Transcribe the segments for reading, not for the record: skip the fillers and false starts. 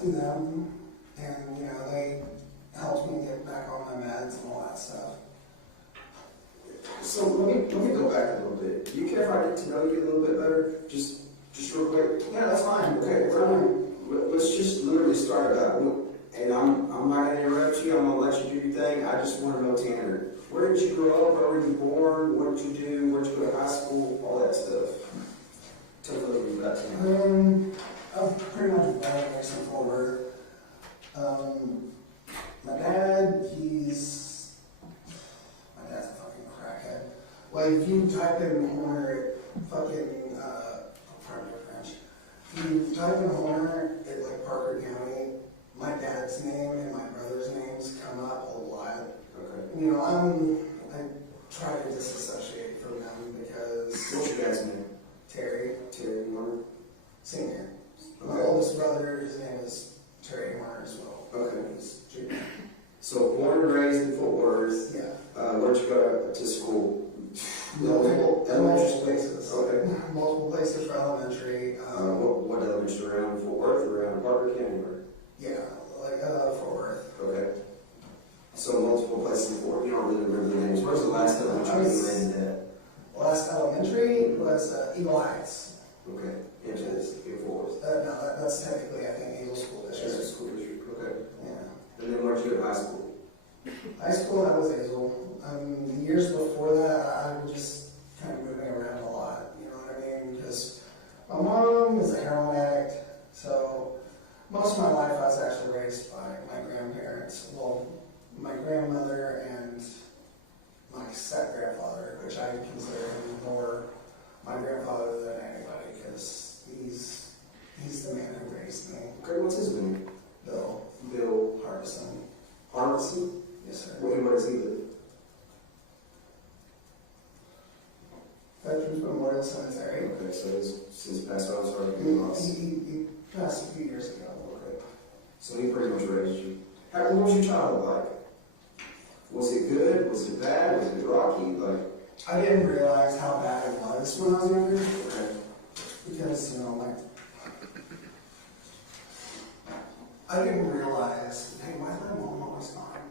through them, and you know, they helped me get back on my meds and all that stuff. So let me go back a little bit. Do you care if I get to know you a little bit better? Just real quick. Yeah, that's fine. Okay, let's just literally start about. And I'm not gonna interrupt you. I'm gonna let you do your thing. I just want to know, Tanner, where did you grow up? Where were you born? What did you do? Where did you go to high school? All that stuff. Tell me a little bit about Tanner. I'm pretty much bad mixing forward. My dad's a fucking crackhead. Like, if you type in Horner, fucking, pardon my French, if you type in Horner at like Parker County, my dad's name and my brother's names come up a lot. Okay. You know, I try to disassociate from them because... What's your dad's name? Terry Horner? Senior. Okay. My oldest brother, his name is Terry Horner as well. Okay. He's junior. So born and raised in Fort Worth. Yeah. Where'd you go to school? Multiple places. Okay. Multiple places for elementary. What elementary? Around Fort Worth or around Parker County? Yeah, like Fort Worth. Okay. So multiple places in Fort Worth. You don't really remember the names. Where's the last elementary you landed at? Last elementary was Eagle Heights. Okay. In Fort Worth. No, that's technically, I think, Eagle School District. That's a school district. Okay. Yeah. And then where'd you go to high school? High school, that was Hazel. The years before that, I was just kind of moving around a lot. You know what I mean? Because my mom is a heroin addict, so most of my life I was actually raised by my grandparents. Well, my grandmother and my step-grandfather, which I consider him more my grandfather than anybody, because he's the man who raised me. Okay, what's his name? Bill Harbison. Harbison? Yes, sir. Where does he live? Veterans Memorial Cemetery. Okay, so he's since passed on, sorry. He passed a few years ago. Okay. So he pretty much raised you. What was your childhood like? Was it good? Was it bad? Was it rocky? Like, I didn't realize how bad it was when I was younger. okay. Because, you know, like, I didn't realize, hey, why is my mom always gone?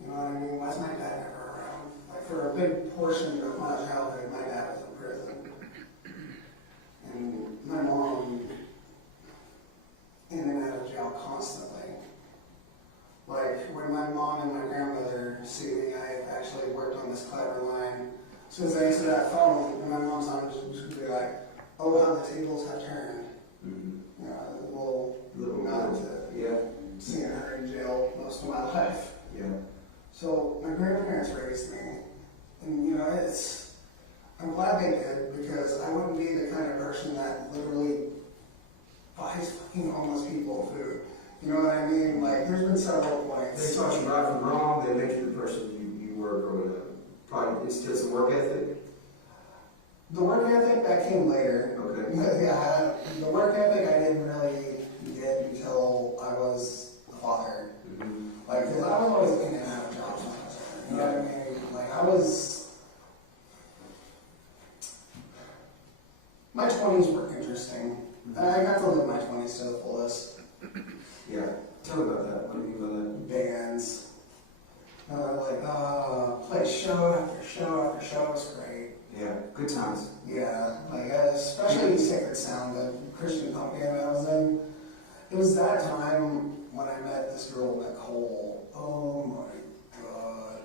You know what I mean? Why is my dad never around? Like, for a big portion of my childhood, my dad was in prison. And my mom in and out of jail constantly. Like, when my mom and my grandmother sued me, I actually worked on this clever line. As soon as I answered that phone, and my mom's on, just be like, oh, how the tables have turned. Mm-hmm. You know, a little nod to seeing her in jail most of my life. Yeah. So my grandparents raised me, and you know, I'm glad they did, because I wouldn't be the kind of person that literally buys fucking homeless people food. You know what I mean? Like, there's been several points. They taught you right from wrong. They make you the person you were growing up. Probably instilled some work ethic. The work ethic, that came later. Okay. Yeah, the work ethic I didn't really get until I was a father. Mm-hmm. Like, because I was always in and out of jobs when I was younger. You know what I mean? Like, my 20s were interesting. And I got to live my 20s to the fullest. Yeah. Tell me about that. What do you mean by that? Bands. Play show after show after show. It was great. Yeah. Good times. Yeah. Like, especially Sacred Sound, the Christian punk band I was in. It was that time when I met this girl, Nicole. Oh my God.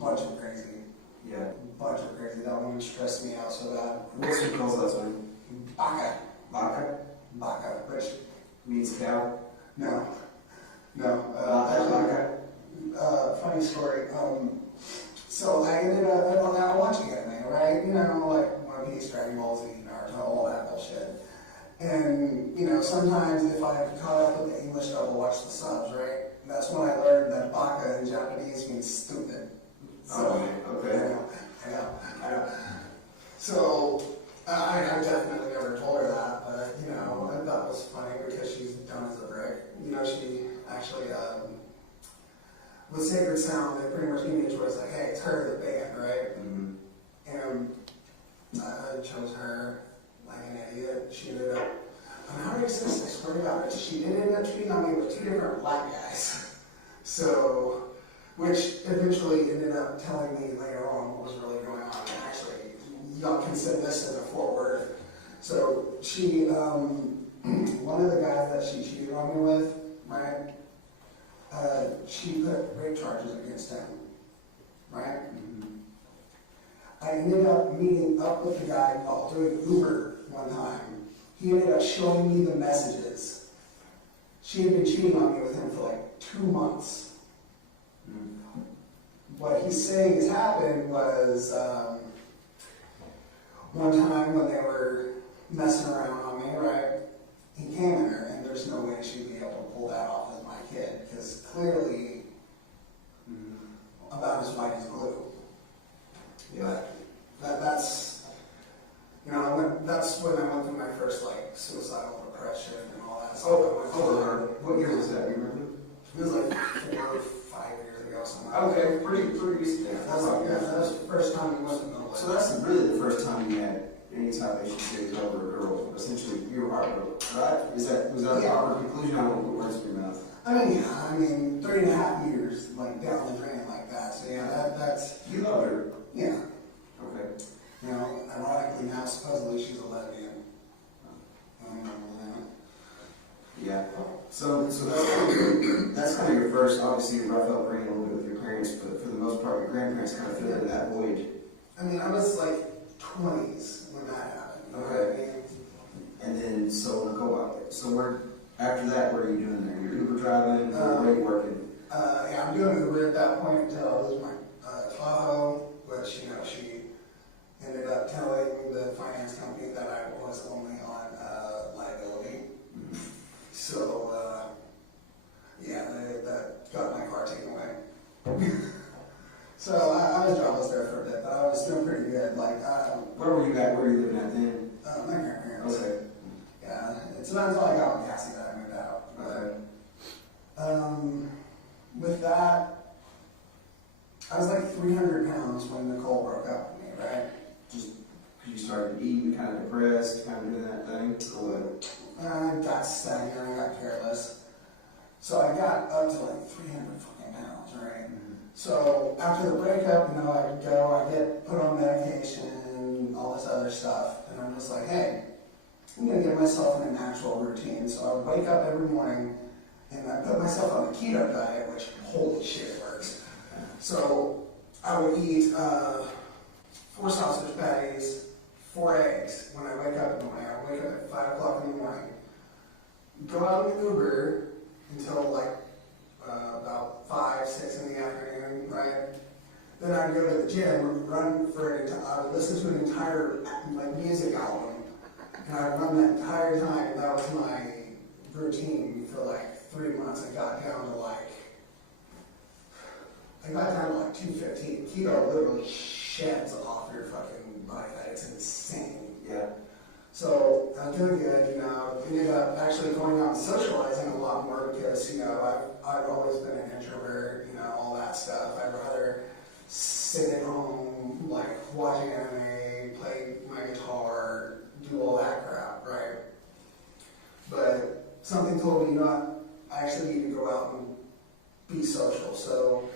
Bunch of crazy. Yeah. Bunch of crazy. That woman stressed me out so bad. What's your girl's last name? Baka. Baka? Baka. Which, Means cow? no. Baka? Funny story. So I ended up watching anime, right? You know, like One Piece, Dragon Ball Z, Naruto, all that bullshit. And, you know, sometimes if I caught up with the English dub, I'll watch the subs, right? And that's when I learned that baka in Japanese means stupid. So, okay. I know. So, I definitely never told her that, but, you know, I thought it was funny because she's dumb as a brick. You know, she actually, with Sacred Sound, they pretty much gave me a choice, like, hey, it's her, the band, right? Mm-hmm. And I chose her like an idiot. She ended up, how do you say swear to God, she did end up cheating on me with 2 different black guys. So, which eventually ended up telling me later on what was really going on. And actually, y'all can send this in a forward. So she, one of the guys that she cheated on me with, right? She put rape charges against him, right? I ended up meeting up with the guy while doing Uber one time. He ended up showing me the messages. She had been cheating on me with him for like 2 months. What he's saying has happened was one time when they were messing around on me, right? He came in her, and there's no way she'd be able to pull that off as my kid, because clearly about as white as glue. Yeah, that's, you know, that's when I went through my first, like, suicidal depression and all that stuff. What year was that, you remember? It was like 4 or 5 years ago, something. Okay, pretty recent. Yeah, that was the first time we went to Norway. So that's really the first time you had any type of issue over a girl. Essentially, you were heartbroken, right? Was that a proper conclusion? I don't put words in your mouth. I mean, 3.5 years, like, down the drain like that. So yeah, that's... You loved her? Yeah. Okay. You know, ironically now, supposedly she's a lesbian. Yeah. So that's kind of your first, obviously, rough upbringing a little bit with your parents, but for the most part, your grandparents kind of filled in that void. I mean, I was like 20s when that happened. You know Okay. what I mean? And then, after that, what are you doing there? You're Uber driving, where are you working? Yeah, I'm doing Uber at that point until I lose my Tahoe, which, you know, she ended up telling the finance company that I was only on liability. So, yeah, that got my car taken away. So I was jobless there for a bit, but I was doing pretty good. Like, Where were you at? Where were you living at then? my grandparents. Okay. Yeah, it's not until I got on Cassie that I moved out. Okay. With that, I was like 300 pounds when Nicole broke up with me, right? Just because you started eating, kind of depressed, kind of doing that thing, or what? I got stagnant, I got careless. So I got up to like 300 fucking pounds, right? So after the breakup, you know, I get put on medication, all this other stuff, and I'm just like, hey, I'm gonna get myself in a natural routine. So I would wake up every morning and I put myself on the keto diet, which, holy shit, it works. So I would eat 4 sausage patties, 4 eggs when I wake up in the morning. I wake up at 5 o'clock in the morning, go out in the Uber until like about 5, 6 in the afternoon, right? Then I'd go to the gym, run for I would listen to an entire like music album, and I'd run that entire time. That was my routine for like 3 months. I got down to like 215. Keto literally sheds off your fucking body fat. It's insane. Yeah. So I was doing good, you know. Ended up actually going out and socializing a lot more because, you know, I've always been an introvert, you know, all that stuff. I'd rather sit at home, like watching anime, play my guitar, do all that crap, right? But something told me, you know what, I actually need to go out and be social. So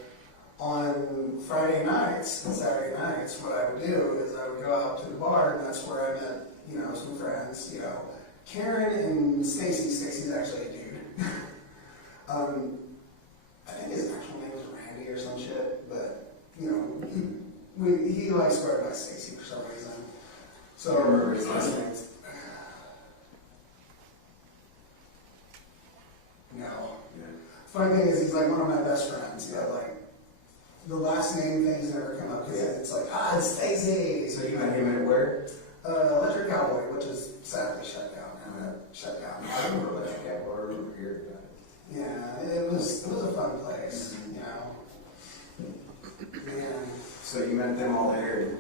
on Friday nights and Saturday nights, what I would do is I would go out to the bar, and that's where I met, you know, some friends, you know. Karen and Stacy. Stacy's actually a dude. I think his actual name was Randy or some shit, but, you know, he likes to go by Stacy for some reason. So, I remember his last name. No. Yeah. Funny thing is, he's like one of my best friends. Yeah, like, the last name things never come up because it's like, it's Stacy. So you met him at where? Electric Cowboy, which is sadly shut down now. Shut down. I remember Electric Cowboy over here. Yeah, it was a fun place, you know. And So you met them all there.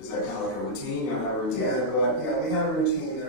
Is that kind of like a routine? You don't have a routine? yeah, we had a routine.